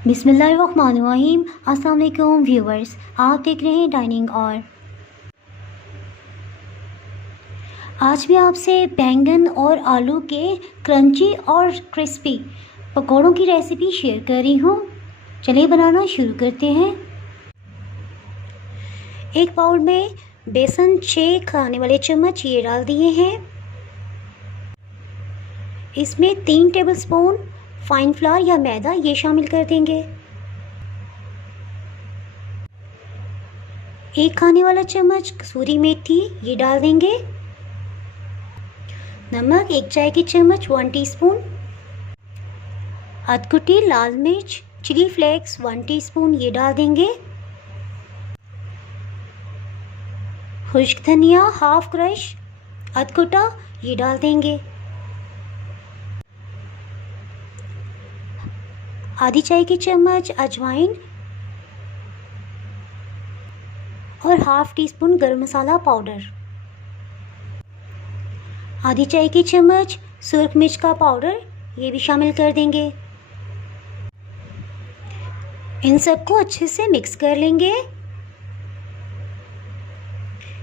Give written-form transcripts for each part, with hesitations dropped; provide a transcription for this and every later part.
बिस्मिल्लाहिर्रहमानिर्रहीम। अस्सलाम वालेकुम व्यूवर्स, आप देख रहे हैं डाइनिंग और आज भी आपसे बैंगन और आलू के क्रंची और क्रिस्पी पकौड़ों की रेसिपी शेयर कर रही हूँ। चलिए बनाना शुरू करते हैं। एक बाउल में बेसन 6 खाने वाले चम्मच ये डाल दिए हैं। इसमें 3 टेबलस्पून फाइन फ्लावर या मैदा ये शामिल कर देंगे। 1 खाने वाला चम्मच कसूरी मेथी ये डाल देंगे। नमक 1 चाय की चम्मच 1 टीस्पून। अधकुटी लाल मिर्च चिली फ्लेक्स 1 टीस्पून ये डाल देंगे। खुश्क धनिया हाफ क्रश अधकुटा ये डाल देंगे। आधी चाय की चम्मच अजवाइन और हाफ टी स्पून गरम मसाला पाउडर। आधी चाय की चम्मच सुर्ख मिर्च का पाउडर ये भी शामिल कर देंगे। इन सबको अच्छे से मिक्स कर लेंगे।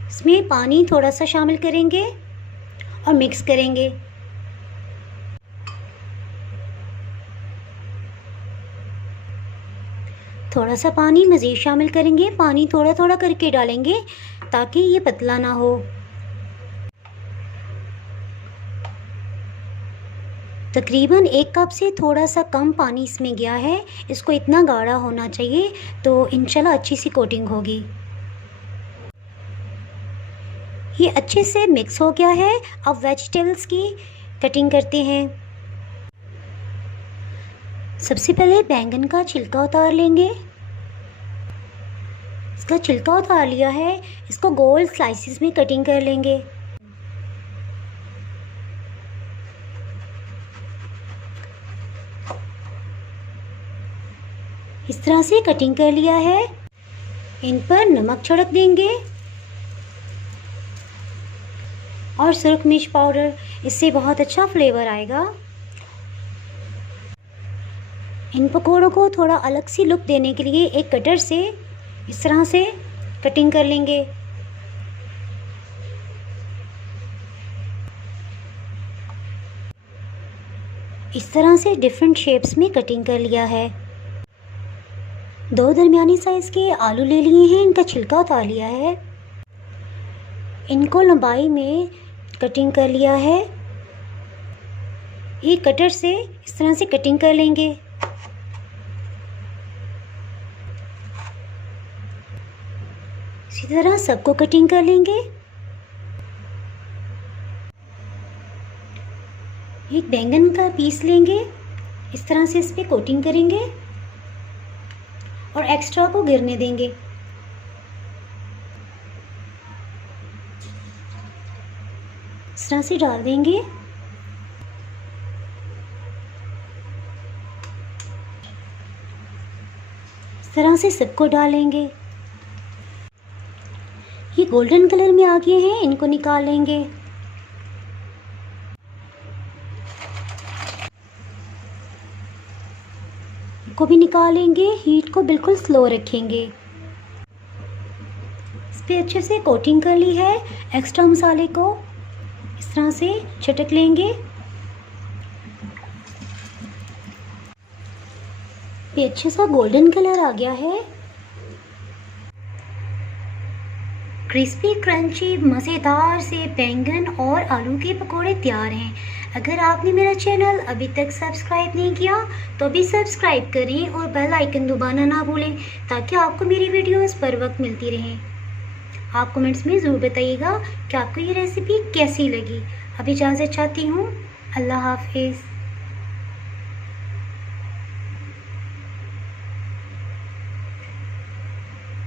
इसमें पानी थोड़ा सा शामिल करेंगे और मिक्स करेंगे। थोड़ा सा पानी मज़ीद शामिल करेंगे। पानी थोड़ा थोड़ा करके डालेंगे ताकि ये पतला ना हो। तकरीबन 1 कप से थोड़ा सा कम पानी इसमें गया है। इसको इतना गाढ़ा होना चाहिए तो इंशाल्लाह अच्छी सी कोटिंग होगी। ये अच्छे से मिक्स हो गया है। अब वेजिटेबल्स की कटिंग करते हैं। सबसे पहले बैंगन का छिलका उतार लेंगे। इसका छिलका उतार लिया है। इसको गोल स्लाइसिस में कटिंग कर लेंगे। इस तरह से कटिंग कर लिया है। इन पर नमक छिड़क देंगे और सुर्ख मिर्च पाउडर, इससे बहुत अच्छा फ्लेवर आएगा। इन पकौड़ों को थोड़ा अलग सी लुक देने के लिए एक कटर से इस तरह से कटिंग कर लेंगे। इस तरह से डिफरेंट शेप्स में कटिंग कर लिया है। 2 दरमियानी साइज़ के आलू ले लिए हैं। इनका छिलका उतार लिया है। इनको लंबाई में कटिंग कर लिया है। एक कटर से इस तरह से कटिंग कर लेंगे। इसी तरह सबको कटिंग कर लेंगे। एक बैंगन का पीस लेंगे। इस तरह से इस पे कोटिंग करेंगे और एक्स्ट्रा को गिरने देंगे। इस तरह से डाल देंगे। इस तरह से सबको डालेंगे। ये गोल्डन कलर में आ गए हैं। इनको निकाल लेंगे। इनको भी निकालेंगे। हीट को बिल्कुल स्लो रखेंगे। इस पे अच्छे से कोटिंग कर ली है। एक्स्ट्रा मसाले को इस तरह से छिड़क लेंगे। ये अच्छे सा गोल्डन कलर आ गया है। क्रिस्पी क्रंची मज़ेदार से बैंगन और आलू के पकोड़े तैयार हैं। अगर आपने मेरा चैनल अभी तक सब्सक्राइब नहीं किया तो अभी सब्सक्राइब करें और बेल आइकन दबाना ना भूलें ताकि आपको मेरी वीडियोस पर वक्त मिलती रहें। आप कमेंट्स में ज़रूर बताइएगा कि आपको ये रेसिपी कैसी लगी। अब इजाज़त चाहती हूँ। अल्लाह हाफिज़।